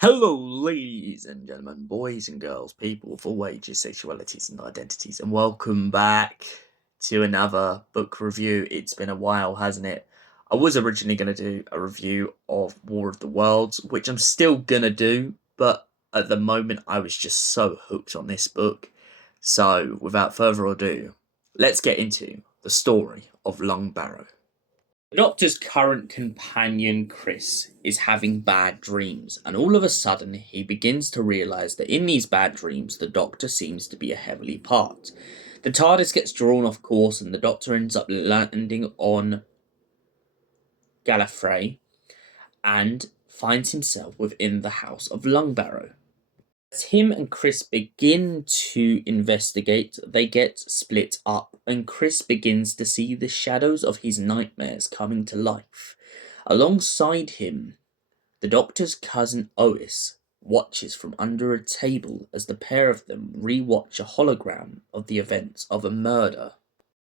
Hello, ladies and gentlemen, boys and girls, people of all ages, sexualities, and identities, and welcome back to another book review. It's been a while, hasn't it? I was originally going to do a review of War of the Worlds, which I'm still going to do, but at the moment I was just so hooked on this book. So, without further ado, let's get into the story of Lungbarrow. The Doctor's current companion, Chris, is having bad dreams, and all of a sudden he begins to realise that in these bad dreams the Doctor seems to be a heavily part. The TARDIS gets drawn off course and the Doctor ends up landing on Gallifrey and finds himself within the House of Lungbarrow. As him and Chris begin to investigate, they get split up, and Chris begins to see the shadows of his nightmares coming to life. Alongside him, the Doctor's cousin Ois watches from under a table as the pair of them re-watch a hologram of the events of a murder.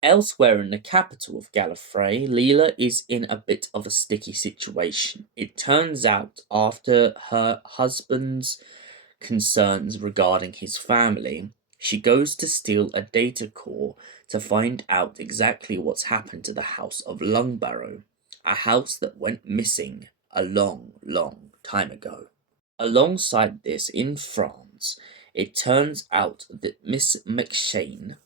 Elsewhere in the capital of Gallifrey, Leela is in a bit of a sticky situation. It turns out after her husband's concerns regarding his family, she goes to steal a data core to find out exactly what's happened to the House of Lungbarrow, a house that went missing a long time ago. Alongside this, in France, it turns out that Miss McShane,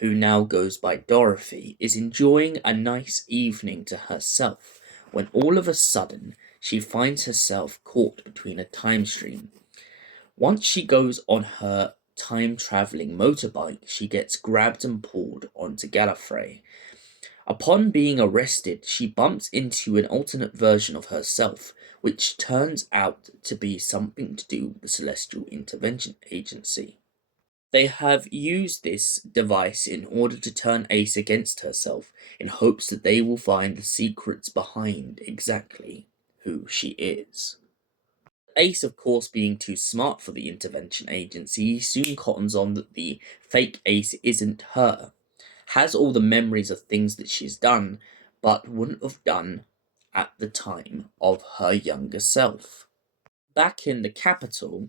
who now goes by Dorothy, is enjoying a nice evening to herself when all of a sudden she finds herself caught between a time stream. Once she goes on her time-travelling motorbike, she gets grabbed and pulled onto Gallifrey. Upon being arrested, she bumps into an alternate version of herself, which turns out to be something to do with the Celestial Intervention Agency. They have used this device in order to turn Ace against herself, in hopes that they will find the secrets behind exactly who she is. Ace, of course, being too smart for the intervention agency, soon cottons on that the fake Ace isn't her, has all the memories of things that she's done, but wouldn't have done at the time of her younger self. Back in the capital,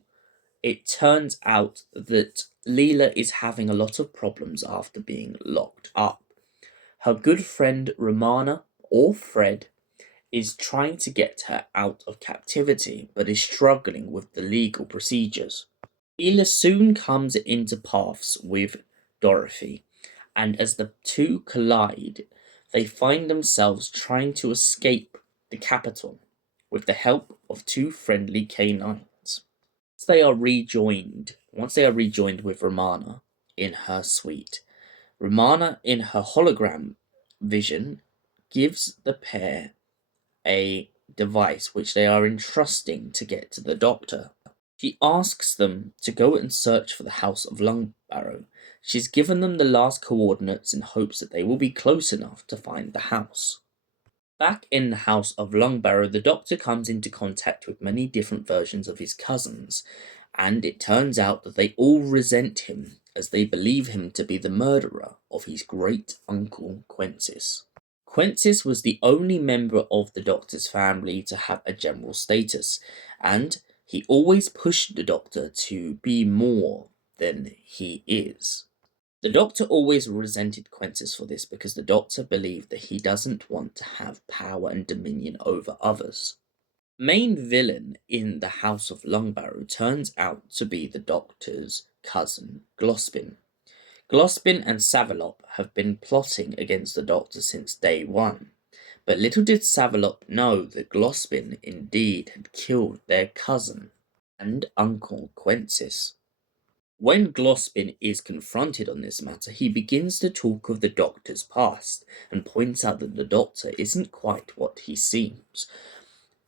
it turns out that Leela is having a lot of problems after being locked up. Her good friend Romana, or Fred, is trying to get her out of captivity, but is struggling with the legal procedures. Leela soon comes into paths with Dorothy, and as the two collide, they find themselves trying to escape the capital with the help of two friendly canines. Once they are rejoined with Romana in her suite, Romana in her hologram vision gives the pair a device which they are entrusting to get to the Doctor. She asks them to go and search for the House of Lungbarrow. She's given them the last coordinates in hopes that they will be close enough to find the house. Back in the House of Lungbarrow, the Doctor comes into contact with many different versions of his cousins, and it turns out that they all resent him as they believe him to be the murderer of his great uncle Quentis. Quentis was the only member of the Doctor's family to have a general status, and he always pushed the Doctor to be more than he is. The Doctor always resented Quentis for this because the Doctor believed that he doesn't want to have power and dominion over others. Main villain in the House of Lungbarrow turns out to be the Doctor's cousin, Glospin. Glospin and Savalop have been plotting against the Doctor since day one, but little did Savalop know that Glospin indeed had killed their cousin and uncle Quensis. When Glospin is confronted on this matter, he begins to talk of the Doctor's past and points out that the Doctor isn't quite what he seems.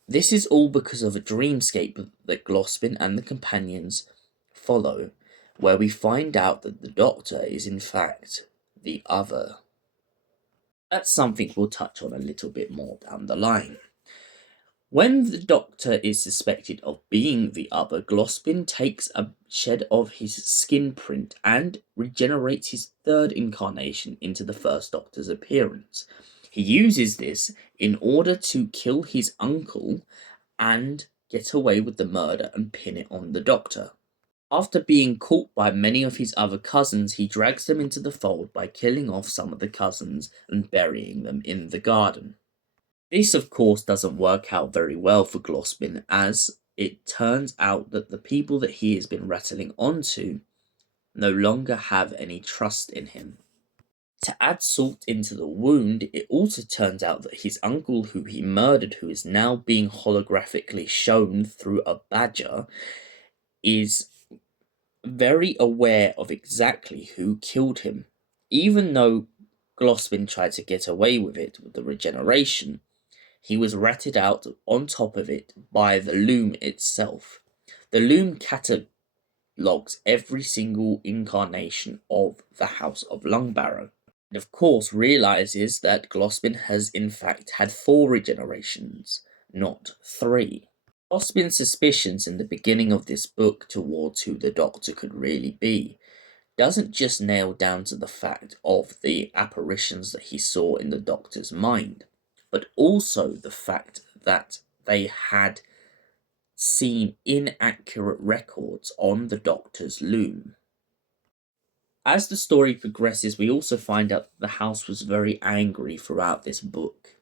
This is all because of a dreamscape that Glospin and the companions follow, where we find out that the Doctor is in fact the other. That's something we'll touch on a little bit more down the line. When the Doctor is suspected of being the other, Glospin takes a shed of his skin print and regenerates his third incarnation into the first Doctor's appearance. He uses this in order to kill his uncle and get away with the murder and pin it on the Doctor. After being caught by many of his other cousins, he drags them into the fold by killing off some of the cousins and burying them in the garden. This, of course, doesn't work out very well for Glospin, as it turns out that the people that he has been rattling onto no longer have any trust in him. To add salt into the wound, it also turns out that his uncle, who he murdered, who is now being holographically shown through a badger, is very aware of exactly who killed him. Even though Glospin tried to get away with it with the regeneration, he was ratted out on top of it by the loom itself. The loom catalogues every single incarnation of the House of Lungbarrow, and of course realizes that Glospin has in fact had 4 regenerations, not 3. Glospin's suspicions in the beginning of this book towards who the Doctor could really be doesn't just nail down to the fact of the apparitions that he saw in the Doctor's mind, but also the fact that they had seen inaccurate records on the Doctor's loom. As the story progresses, we also find out that the house was very angry throughout this book.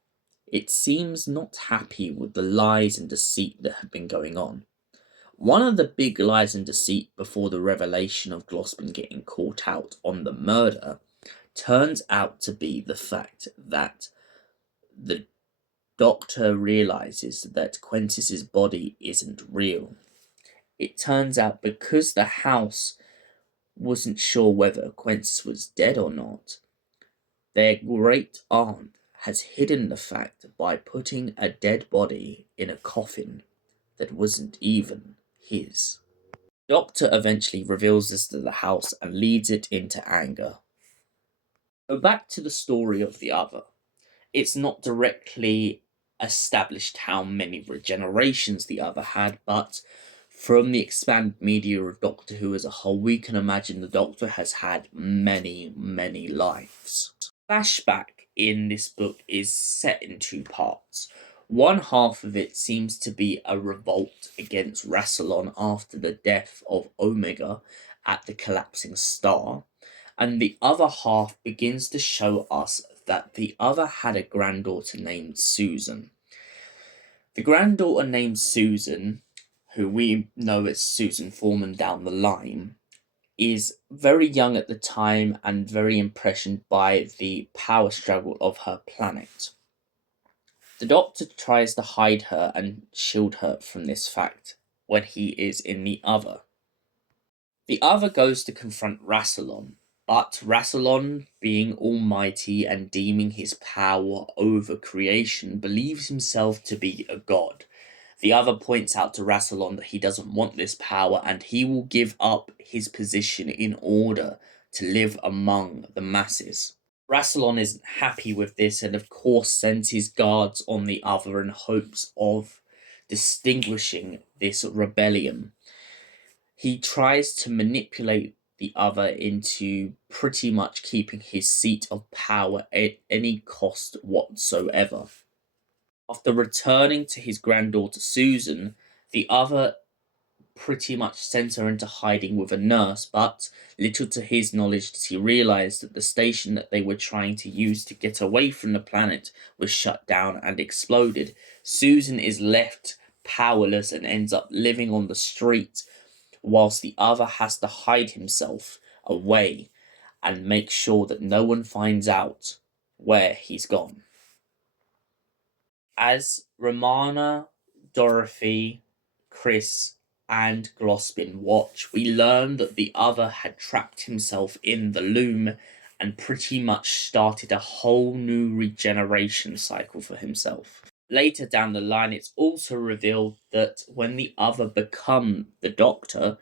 It seems not happy with the lies and deceit that have been going on. One of the big lies and deceit before the revelation of Glospin getting caught out on the murder turns out to be the fact that the Doctor realizes that Quentis's body isn't real. It turns out because the house wasn't sure whether Quentis was dead or not, their great aunt has hidden the fact by putting a dead body in a coffin that wasn't even his. Doctor eventually reveals this to the house and leads it into anger. Go back to the story of the other. It's not directly established how many regenerations the other had, but from the expanded media of Doctor Who as a whole, we can imagine the Doctor has had many, many lives. Flashback in this book is set in 2 parts. One half of it seems to be a revolt against Rassilon after the death of Omega at the collapsing star, and the other half begins to show us that the other had a granddaughter named Susan. The granddaughter named Susan, who we know as Susan Foreman down the line, is very young at the time and very impressioned by the power struggle of her planet. The Doctor tries to hide her and shield her from this fact when he is in the other. The other goes to confront Rassilon, but Rassilon, being almighty and deeming his power over creation, believes himself to be a god. The other points out to Rassilon that he doesn't want this power and he will give up his position in order to live among the masses. Rassilon isn't happy with this and of course sends his guards on the other in hopes of distinguishing this rebellion. He tries to manipulate the other into pretty much keeping his seat of power at any cost whatsoever. After returning to his granddaughter Susan, the other pretty much sent her into hiding with a nurse, but little to his knowledge does he realize that the station that they were trying to use to get away from the planet was shut down and exploded. Susan is left powerless and ends up living on the street, whilst the other has to hide himself away and make sure that no one finds out where he's gone. As Romana, Dorothy, Chris, and Glospin watch, we learn that the other had trapped himself in the loom and pretty much started a whole new regeneration cycle for himself. Later down the line, it's also revealed that when the other become the Doctor,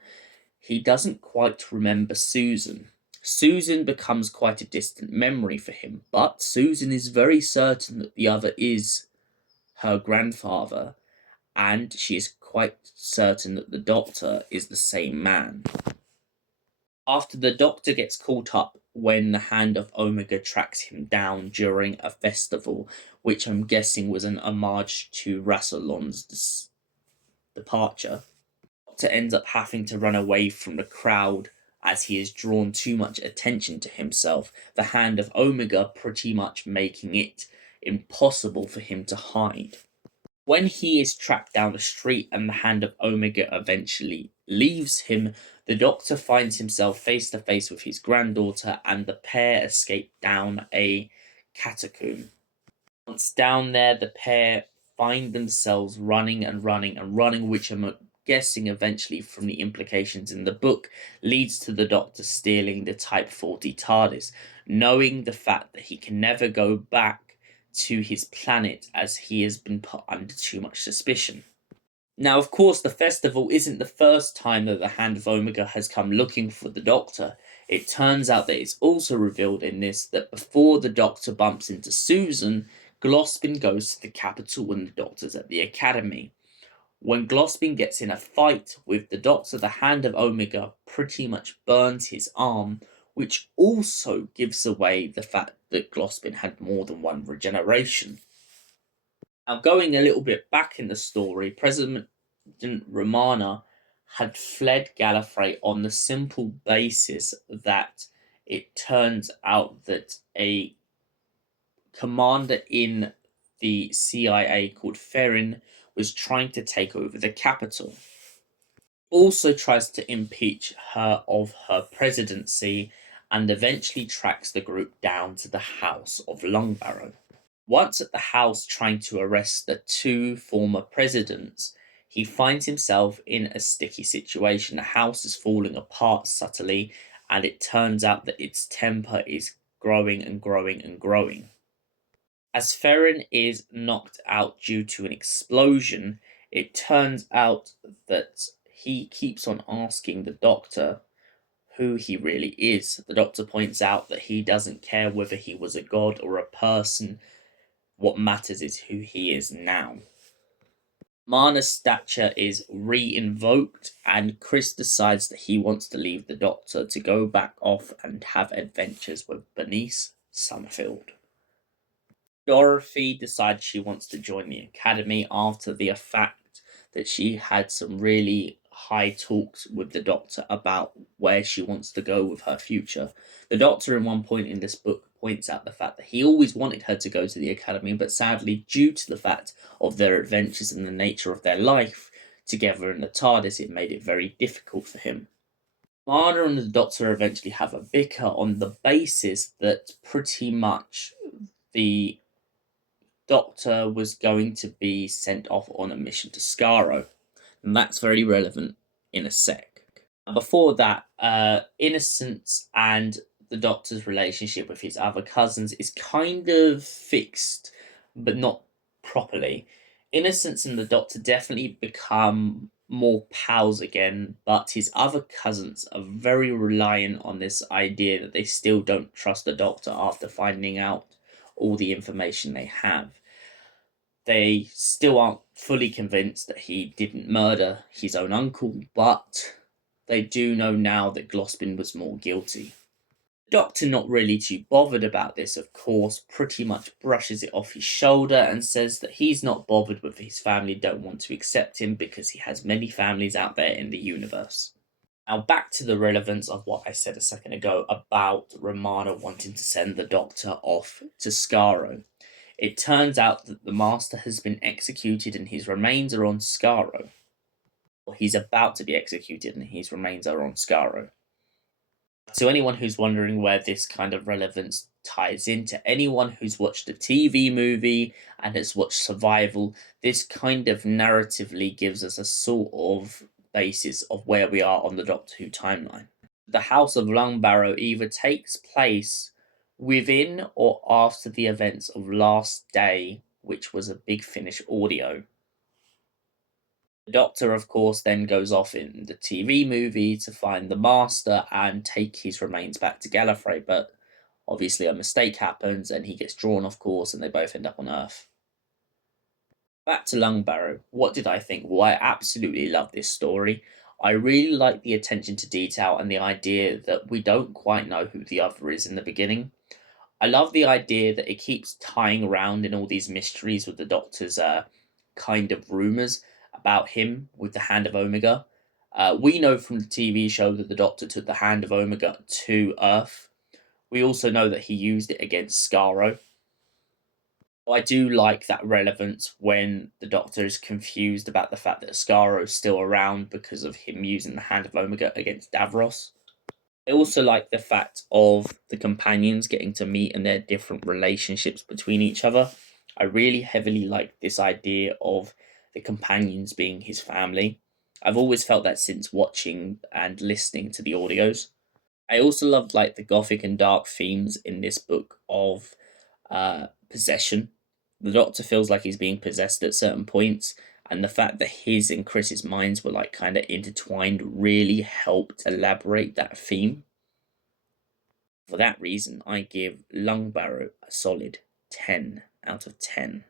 he doesn't quite remember Susan. Susan becomes quite a distant memory for him, but Susan is very certain that the other is her grandfather, and she is quite certain that the Doctor is the same man. After the Doctor gets caught up when the Hand of Omega tracks him down during a festival, which I'm guessing was an homage to Rassilon's departure. The Doctor ends up having to run away from the crowd as he has drawn too much attention to himself, the Hand of Omega pretty much making it impossible for him to hide. When he is tracked down the street and the Hand of Omega eventually leaves him, the Doctor finds himself face to face with his granddaughter, and the pair escape down a catacomb. Once down there, the pair find themselves running and running and running, which I'm guessing eventually, from the implications in the book, leads to the Doctor stealing the Type 40 TARDIS, knowing the fact that he can never go back to his planet as he has been put under too much suspicion. Now, of course, the festival isn't the first time that the Hand of Omega has come looking for the Doctor. It turns out that it's also revealed in this that before the Doctor bumps into Susan, Glospin goes to the capital and the Doctor's at the Academy. When Glospin gets in a fight with the Doctor, the Hand of Omega pretty much burns his arm, which also gives away the fact that Glospin had more than one regeneration. Now, going a little bit back in the story, President Romana had fled Gallifrey on the simple basis that it turns out that a commander in the CIA called Ferrin was trying to take over the capital. Also tries to impeach her of her presidency and eventually tracks the group down to the house of Lungbarrow. Once at the house trying to arrest the two former presidents, he finds himself in a sticky situation. The house is falling apart subtly, and it turns out that its temper is growing and growing and growing. As Ferrin is knocked out due to an explosion, it turns out that he keeps on asking the Doctor who he really is. The Doctor points out that he doesn't care whether he was a god or a person. What matters is who he is now. Mana's stature is re-invoked, and Chris decides that he wants to leave the Doctor to go back off and have adventures with Bernice Summerfield. Dorothy decides she wants to join the Academy after the fact that she had some really high talks with the Doctor about where she wants to go with her future. The Doctor, in one point in this book, points out the fact that he always wanted her to go to the Academy, but sadly, due to the fact of their adventures and the nature of their life together in the TARDIS, it made it very difficult for him. Mana and the Doctor eventually have a bicker on the basis that pretty much the Doctor was going to be sent off on a mission to Skaro, and that's very relevant in a sec. Before that, Innocence and the Doctor's relationship with his other cousins is kind of fixed, but not properly. Innocence and the Doctor definitely become more pals again, but his other cousins are very reliant on this idea that they still don't trust the Doctor after finding out all the information they have. They still aren't fully convinced that he didn't murder his own uncle, but they do know now that Glospin was more guilty. The Doctor, not really too bothered about this, of course, pretty much brushes it off his shoulder and says that he's not bothered with his family don't want to accept him because he has many families out there in the universe. Now, back to the relevance of what I said a second ago about Romana wanting to send the Doctor off to Skaro. It turns out that the Master has been executed and his remains are on Skaro. Or he's about to be executed and his remains are on Skaro. To anyone who's wondering where this kind of relevance ties into, anyone who's watched a TV movie and has watched Survival, this kind of narratively gives us a sort of basis of where we are on the Doctor Who timeline. The House of Lungbarrow either takes place within or after the events of Last Day, which was a Big Finish audio. The Doctor, of course, then goes off in the TV movie to find the Master and take his remains back to Gallifrey, but obviously a mistake happens and he gets drawn off course and they both end up on Earth. Back to Lungbarrow. What did I think? Well, I absolutely love this story. I really like the attention to detail and the idea that we don't quite know who the other is in the beginning. I love the idea that it keeps tying around in all these mysteries with the Doctor's kind of rumours, about him with the Hand of Omega. We know from the TV show that the Doctor took the Hand of Omega to Earth. We also know that he used it against Skaro. I do like that relevance when the Doctor is confused about the fact that Skaro is still around because of him using the Hand of Omega against Davros. I also like the fact of the companions getting to meet and their different relationships between each other. I really heavily like this idea of the companions being his family. I've always felt that since watching and listening to the audios. I also loved like the gothic and dark themes in this book of possession. The Doctor feels like he's being possessed at certain points, and the fact that his and Chris's minds were like kind of intertwined really helped elaborate that theme. For that reason, I give Lungbarrow a solid 10 out of 10.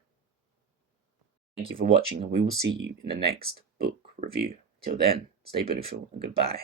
Thank you for watching, and we will see you in the next book review. Till then, stay beautiful and goodbye.